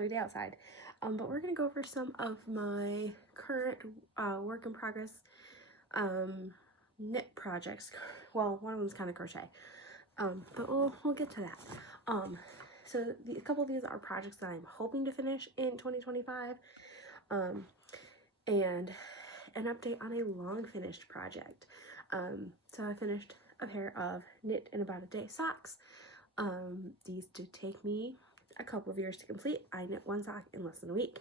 snowy day outside. But we're going to go over some of my current work in progress knit projects. Well, one of them's kind of crochet. But we'll get to that. So a couple of these are projects that I'm hoping to finish in 2025. And an update on a long finished project. So I finished a pair of knit in about a day socks. These did take me a couple of years to complete. I knit one sock in less than a week,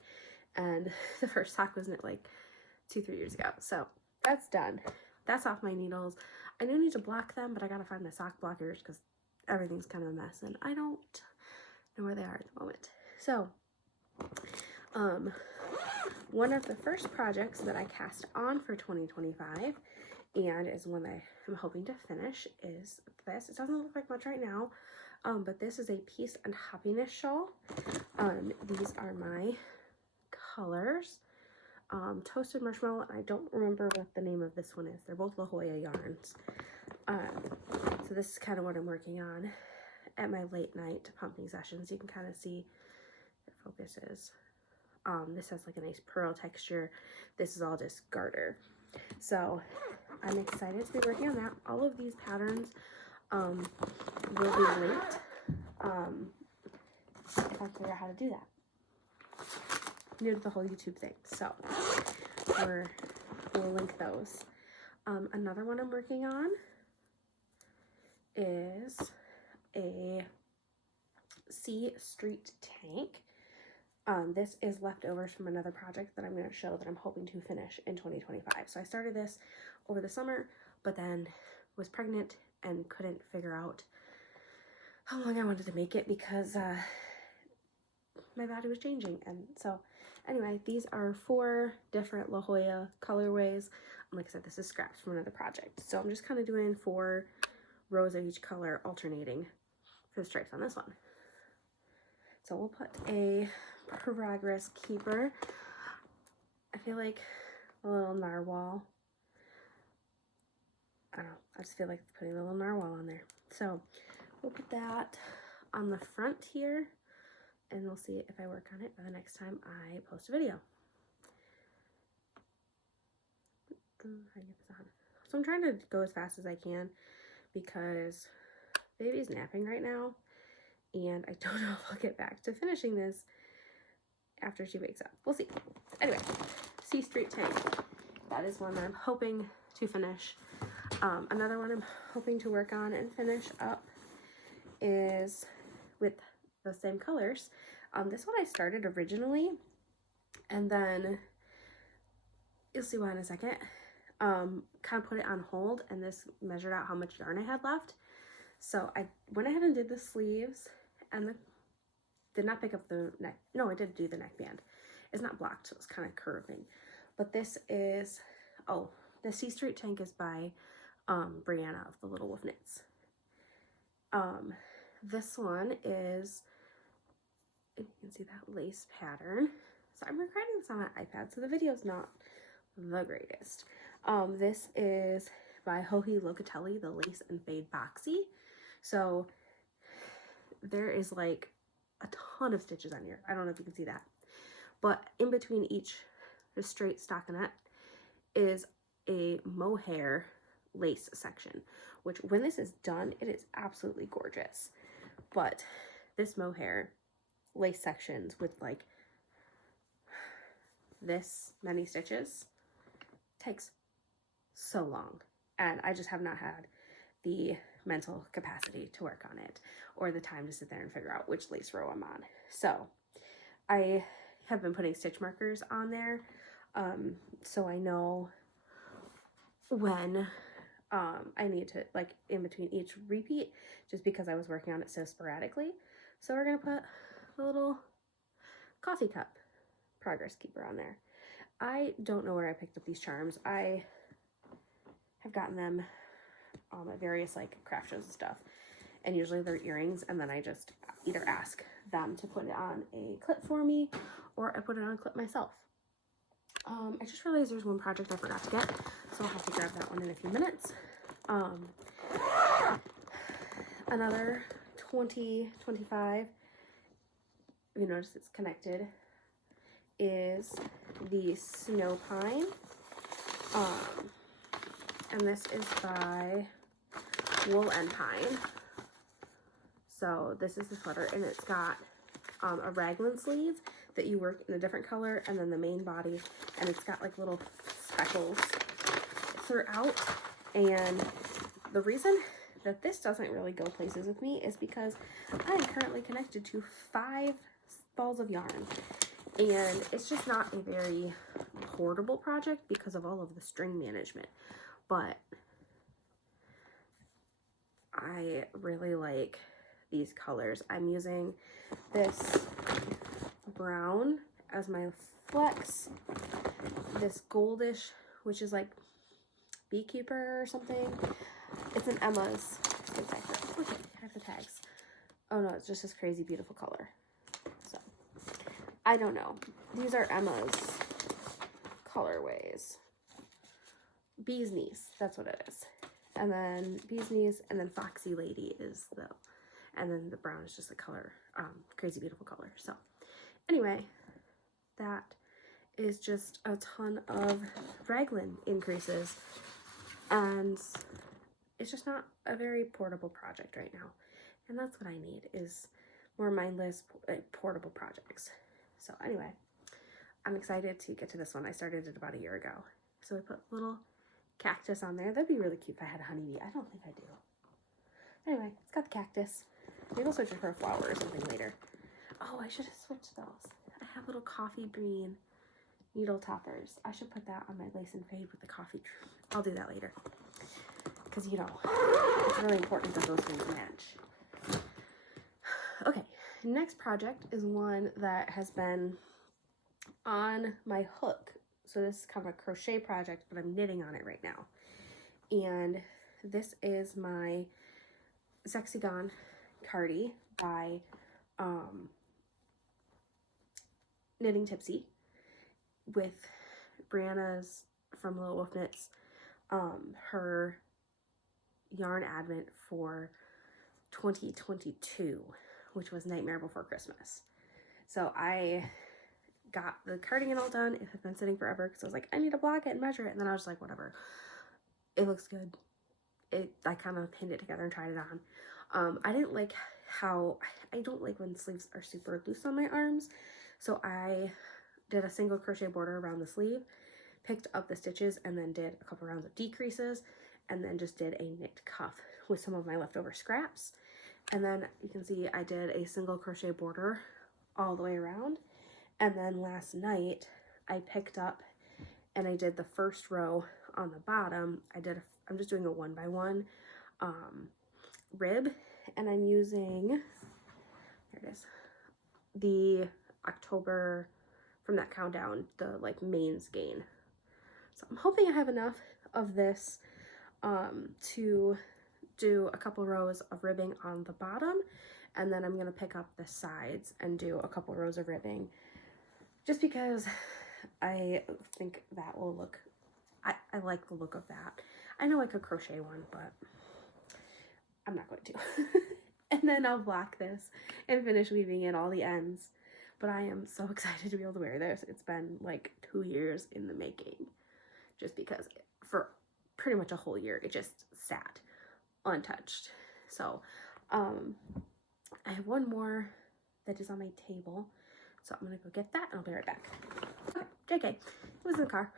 and the first sock was knit like 2-3 years ago. So that's done. That's off my needles. I do need to block them, but I gotta find my sock blockers because everything's kind of a mess and I don't know where they are at the moment. So one of the first projects that I cast on for 2025 and is one that I'm hoping to finish is this. It doesn't look like much right now, but this is a Peace and Happiness shawl. These are my colors. Toasted Marshmallow, and I don't remember what the name of this one is. They're both La Jolla yarns. So this is kind of what I'm working on at my late night pumping sessions. You can kind of see the focus is. This has like a nice pearl texture. This is all just garter. So I'm excited to be working on that. All of these patterns will be linked if I figure out how to do that. New to the whole YouTube thing, so we'll link those. Another one I'm working on is a C Street tank. This is leftovers from another project that I'm going to show that I'm hoping to finish in 2025. So I started this over the summer, but then was pregnant and couldn't figure out how long I wanted to make it because my body was changing. And so anyway, these are 4 different La Jolla colorways. Like I said, this is scraps from another project. So I'm just kind of doing 4 rows of each color alternating for the stripes on this one. So we'll put a progress keeper. I feel like a little narwhal. I don't know. I just feel like putting a little narwhal on there. So we'll put that on the front here, and we'll see if I work on it by the next time I post a video. So I'm trying to go as fast as I can because baby's napping right now, and I don't know if I'll get back to finishing this after she wakes up. We'll see. Anyway, C Street tank. That is one that I'm hoping to finish. Another one I'm hoping to work on and finish up is with the same colors. This one I started originally, and then you'll see why in a second. Kind of put it on hold, and this measured out how much yarn I had left. So I went ahead and did the sleeves and did not pick up the neck. No, I did do the neckband. It's not blocked, so it's kind of curving. But this is, the C Street tank is by Brianna of the Little Wolf Knits. This one is, you can see that lace pattern. So I'm recording this on my iPad, so the video's not the greatest. This is by Joji Locatelli, the Lace and Fade Boxy. So there is like a ton of stitches on here. I don't know if you can see that. But in between each straight stockinette is a mohair lace section, which when this is done, it is absolutely gorgeous. But this mohair lace sections with like this many stitches takes so long, and I just have not had the mental capacity to work on it or the time to sit there and figure out which lace row I'm on. So I have been putting stitch markers on there so I know when I need to, like, in between each repeat, just because I was working on it so sporadically. So we're gonna put a little coffee cup progress keeper on there. I don't know where I picked up these charms. I have gotten them at various like craft shows and stuff, and usually they're earrings, and then I just either ask them to put it on a clip for me or I put it on a clip myself. I just realized there's one project I forgot to get, so I'll have to grab that one in a few minutes. Another 2025 you notice it's connected, is the Snow Pine. And this is by Wool and Pine. So this is the sweater, and it's got a raglan sleeve that you work in a different color, and then the main body, and it's got like little speckles throughout. And the reason that this doesn't really go places with me is because I am currently connected to 5 balls of yarn, and it's just not a very portable project because of all of the string management. But I really like these colors. I'm using this brown as my flex, this goldish, which is like Beekeeper or something. It's an Emma's. Okay, I have the tags. Oh no, it's just this crazy beautiful color. So I don't know. These are Emma's colorways. Bee's Knees, that's what it is. And then Bee's Knees, and then Foxy Lady is the, and then the brown is just a color, crazy beautiful color. So anyway, that is just a ton of raglan increases, and it's just not a very portable project right now. And that's what I need, is more mindless portable projects. So anyway, I'm excited to get to this one. I started it about a year ago. So I put little cactus on there. That'd be really cute if I had a honeybee. I don't think I do. Anyway, it's got the cactus. Maybe I'll switch it for a flower or something later. Oh, I should have switched those. I have little coffee green needle toppers. I should put that on my lace and fade with the coffee. I'll do that later. Because, you know, it's really important that those things match. Okay, next project is one that has been on my hook. So this is kind of a crochet project, but I'm knitting on it right now. And this is my Sexy Gone Cardi by Knitting Tipsy with Brianna's from Little Wolf Knits, her yarn advent for 2022, which was Nightmare Before Christmas. So I got the cardigan all done. It had been sitting forever because I was like, I need to block it and measure it. And then I was like, whatever. It looks good. I kind of pinned it together and tried it on. I didn't like how, I don't like when sleeves are super loose on my arms. So I did a single crochet border around the sleeve, picked up the stitches, and then did a couple rounds of decreases, and then just did a knit cuff with some of my leftover scraps. And then you can see I did a single crochet border all the way around. And then last night I picked up and I did the first row on the bottom. I'm just doing a 1x1 rib, and I'm using, here it is, the October from that countdown, the like main skein. So I'm hoping I have enough of this to do a couple rows of ribbing on the bottom, and then I'm gonna pick up the sides and do a couple rows of ribbing, just because I think that will look, I like the look of that. I know I could crochet one, but I'm not going to. And then I'll block this and finish weaving in all the ends. But I am so excited to be able to wear this. It's been like 2 years in the making, just because for pretty much a whole year it just sat untouched. So I have one more that is on my table, so I'm gonna go get that and I'll be right back. Okay, JK, it was in the car.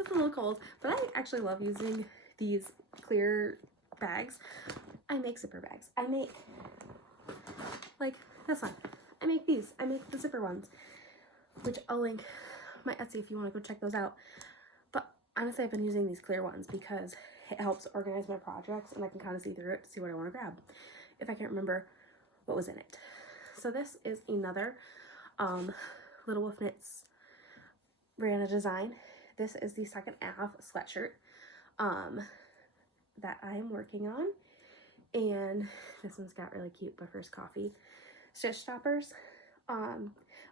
So it's a little cold, but I actually love using these clear bags. I make zipper bags. I make like this one. I make these. I make the zipper ones, which I'll link my Etsy if you want to go check those out. But honestly, I've been using these clear ones because it helps organize my projects, and I can kind of see through it to see what I want to grab if I can't remember what was in it. So this is another Little Wolf Knits Brianna design. This is the second half sweatshirt that I am working on, and this one's got really cute Buffer's Coffee stitch stoppers.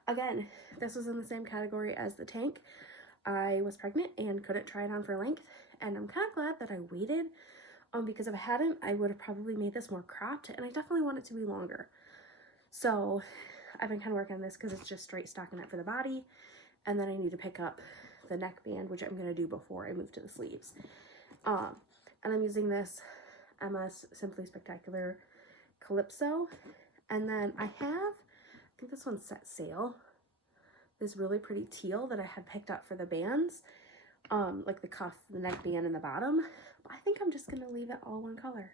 Again, this was in the same category as the tank. I was pregnant and couldn't try it on for length, and I'm kind of glad that I waited because if I hadn't, I would have probably made this more cropped, and I definitely want it to be longer. So I've been kind of working on this because it's just straight stockinette for the body. And then I need to pick up the neckband, which I'm going to do before I move to the sleeves. And I'm using this MS Simply Spectacular Calypso. And then I think this one's set sale. This really pretty teal that I had picked up for the bands. Like the cuff, the neckband, and the bottom. But I think I'm just going to leave it all one color.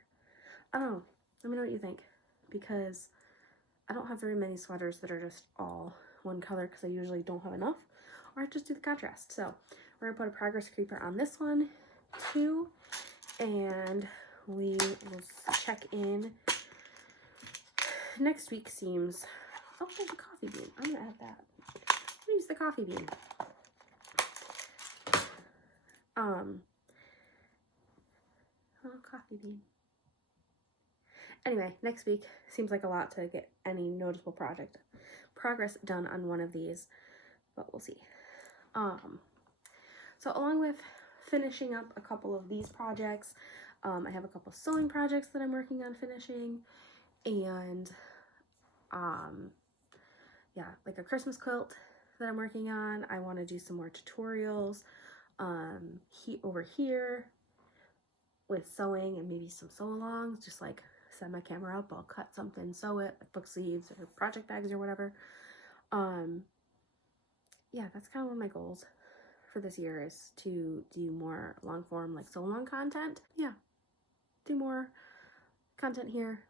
I don't know. Let me know what you think. Because I don't have very many sweaters that are just all one color because I usually don't have enough. Or I just do the contrast. So we're going to put a Progress Creeper on this one too. And we will check in. Next week seems... Oh, there's a coffee bean. I'm going to add that. I'm going to use the coffee bean. Coffee bean. Anyway, next week seems like a lot to get any noticeable progress done on one of these, but we'll see. So along with finishing up a couple of these projects, I have a couple sewing projects that I'm working on finishing, and yeah, like a Christmas quilt that I'm working on. I want to do some more tutorials over here with sewing and maybe some sew-alongs, just like set my camera up, I'll cut something, sew it, like book sleeves or project bags or whatever. Yeah, that's kind of one of my goals for this year, is to do more long form, like sew-along content. Yeah, do more content here,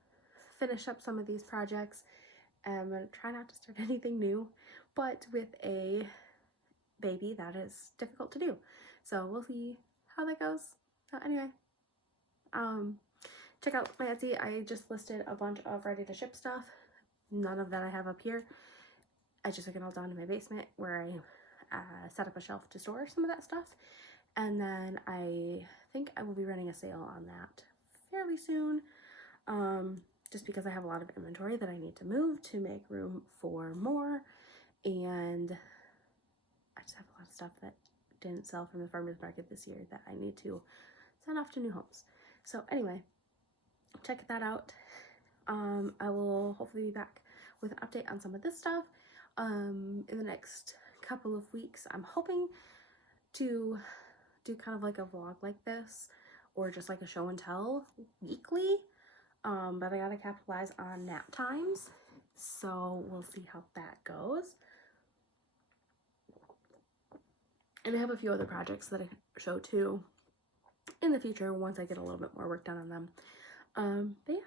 finish up some of these projects. I'm gonna try not to start anything new, but with a baby, that is difficult to do. So we'll see how that goes. Anyway, check out my Etsy. I just listed a bunch of ready to ship stuff. None of that I have up here. I just took it all down to my basement where I set up a shelf to store some of that stuff. And then I think I will be running a sale on that fairly soon. Just because I have a lot of inventory that I need to move to make room for more. And I just have a lot of stuff that didn't sell from the farmer's market this year that I need to send off to new homes. So anyway, check that out. I will hopefully be back with an update on some of this stuff in the next couple of weeks. I'm hoping to do kind of like a vlog like this, or just like a show and tell weekly, but I gotta capitalize on nap times, so we'll see how that goes. And I have a few other projects that I show too in the future once I get a little bit more work done on them. But yeah,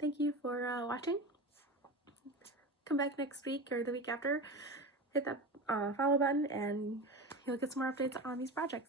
thank you for watching. Come back next week or the week after, hit that follow button, and you'll get some more updates on these projects.